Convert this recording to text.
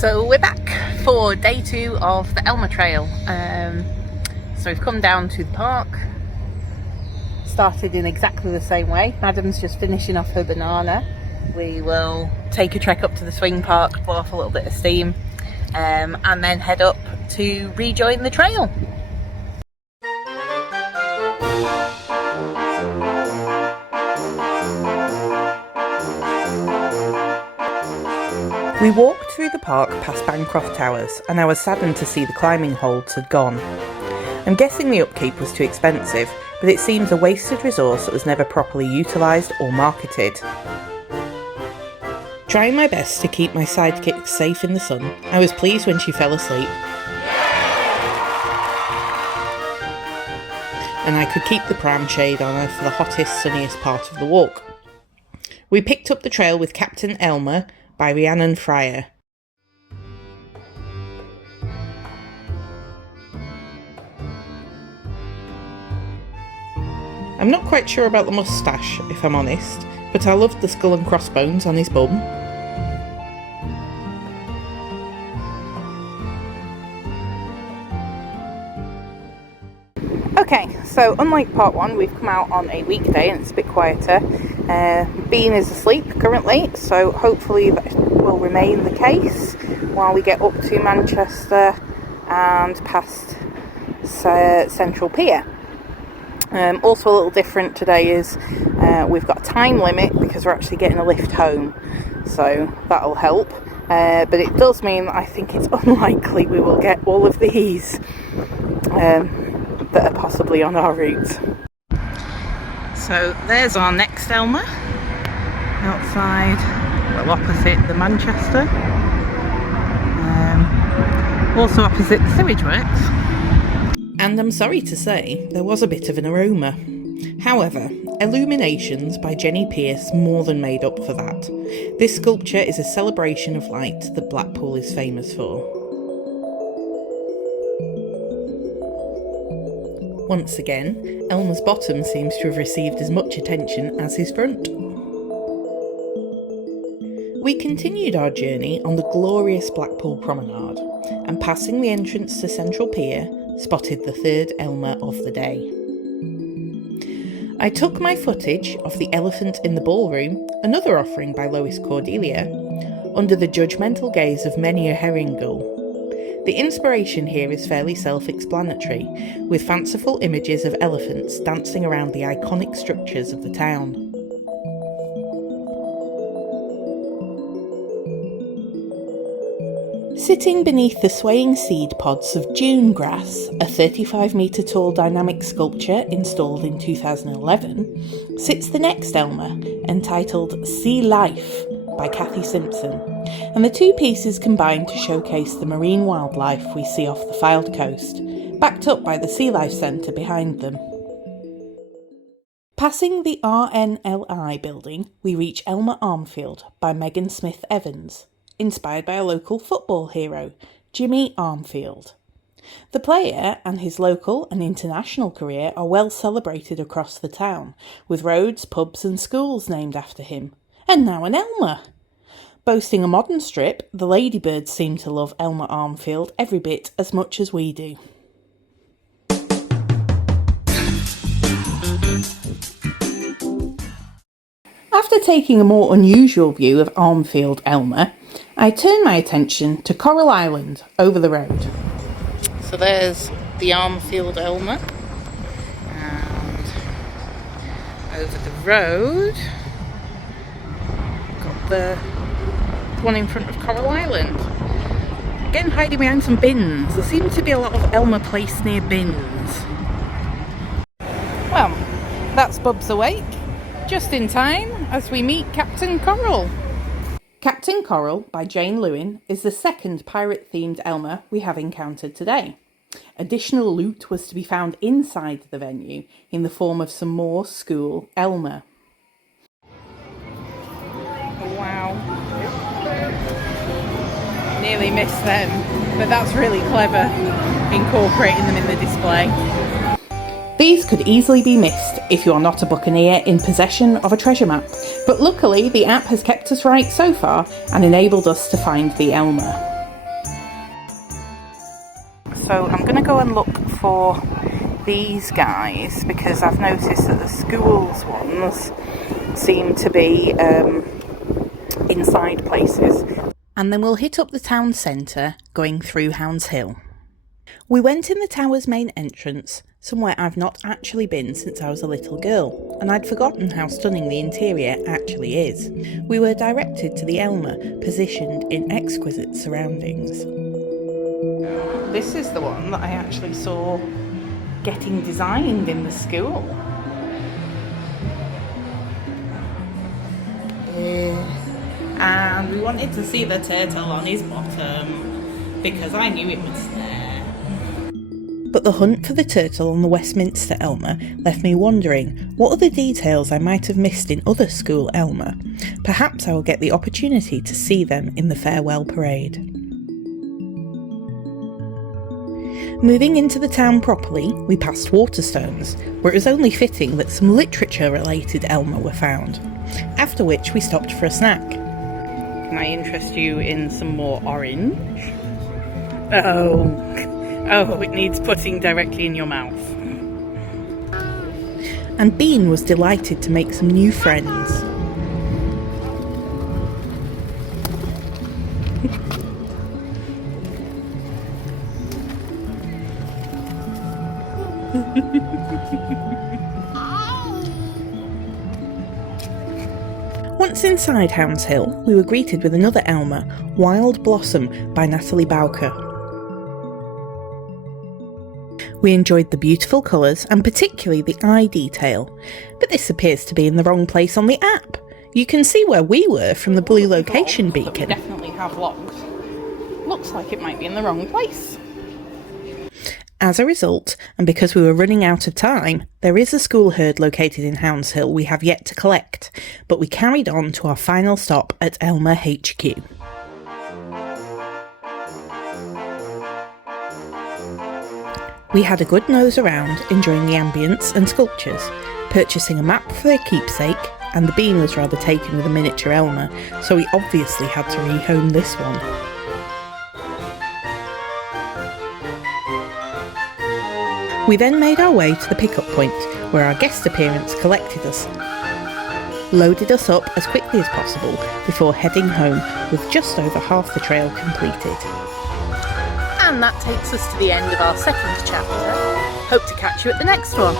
So we're back for day 2 of the Elmer Trail. So we've come down to the park, started in exactly the same way. Madam's just finishing off her banana. We will take a trek up to the swing park, blow off a little bit of steam, and then head up to rejoin the trail. We walked through the park past Bancroft Towers, and I was saddened to see the climbing holds had gone. I'm guessing the upkeep was too expensive, but it seems a wasted resource that was never properly utilised or marketed. Trying my best to keep my sidekick safe in the sun, I was pleased when she fell asleep. And I could keep the pram shade on her for the hottest, sunniest part of the walk. We picked up the trail with Captain Elmer by Rhiannon Fryer. I'm not quite sure about the moustache, if I'm honest, but I loved the skull and crossbones on his bum. Okay, so unlike part 1, we've come out on a weekday and it's a bit quieter. Bean is asleep currently, so hopefully that will remain the case while we get up to Manchester and past Central Pier. Also a little different today is we've got a time limit because we're actually getting a lift home, so that'll help. But it does mean that I think it's unlikely we will get all of these that are possibly on our route. So there's our next Elmer, outside, well opposite the Manchester, also opposite the sewage works. And I'm sorry to say, there was a bit of an aroma. However, Illuminations by Jenny Pierce more than made up for that. This sculpture is a celebration of light that Blackpool is famous for. Once again, Elmer's bottom seems to have received as much attention as his front. We continued our journey on the glorious Blackpool Promenade, and passing the entrance to Central Pier, spotted the third Elmer of the day. I took my footage of the elephant in the ballroom, another offering by Lois Cordelia, under the judgmental gaze of many a herring gull. The inspiration here is fairly self-explanatory, with fanciful images of elephants dancing around the iconic structures of the town. Sitting beneath the swaying seed pods of June grass, a 35-metre tall dynamic sculpture installed in 2011, sits the next Elmer, entitled Sea Life by Kathy Simpson, and the two pieces combine to showcase the marine wildlife we see off the Fylde coast, backed up by the Sea Life Centre behind them. Passing the RNLI building, we reach Elmer Armfield by Megan Smith Evans, inspired by a local football hero, Jimmy Armfield. The player and his local and international career are well celebrated across the town, with roads, pubs and schools named after him. And now an Elmer! Boasting a modern strip, the ladybirds seem to love Elmer Armfield every bit as much as we do. After taking a more unusual view of Armfield Elmer, I turn my attention to Coral Island over the road. So there's the Armfield Elmer, and over the road got the one in front of Coral Island. Again, hiding behind some bins. There seems to be a lot of Elmer placed near bins. Well, that's Bubs awake, just in time as we meet Captain Coral. Captain Coral by Jane Lewin is the second pirate-themed Elmer we have encountered today. Additional loot was to be found inside the venue in the form of some more school Elmer. Wow. Nearly missed them, but that's really clever, incorporating them in the display. These could easily be missed if you are not a buccaneer in possession of a treasure map, but luckily the app has kept us right so far and enabled us to find the Elmer. So I'm going to go and look for these guys because I've noticed that the schools ones seem to be inside places. And then we'll hit up the town centre going through Hounds Hill. We went in the tower's main entrance, somewhere I've not actually been since I was a little girl, and I'd forgotten how stunning the interior actually is. We were directed to the Elmer, positioned in exquisite surroundings. This is the one that I actually saw getting designed in the school. And we wanted to see the turtle on his bottom because I knew it was there. But the hunt for the turtle on the Westminster Elmer left me wondering what other details I might have missed in other school Elmer. Perhaps I will get the opportunity to see them in the farewell parade. Moving into the town properly, we passed Waterstones, where it was only fitting that some literature-related Elmer were found, after which we stopped for a snack. Can I interest you in some more orange? Oh, it needs putting directly in your mouth. And Bean was delighted to make some new friends. Once inside Hounds Hill, we were greeted with another Elmer, Wild Blossom by Natalie Bowker. We enjoyed the beautiful colours and particularly the eye detail, but this appears to be in the wrong place on the app. You can see where we were from the blue location beacon. We definitely have logged. Looks like it might be in the wrong place. As a result, and because we were running out of time, there is a school herd located in Hounds Hill we have yet to collect, but we carried on to our final stop at Elmer HQ. We had a good nose around, enjoying the ambience and sculptures, purchasing a map for their keepsake, and the Bean was rather taken with a miniature Elmer, so we obviously had to rehome this one. We then made our way to the pickup point, where our guest appearance collected us, loaded us up as quickly as possible before heading home with just over half the trail completed. And that takes us to the end of our second chapter. Hope to catch you at the next one.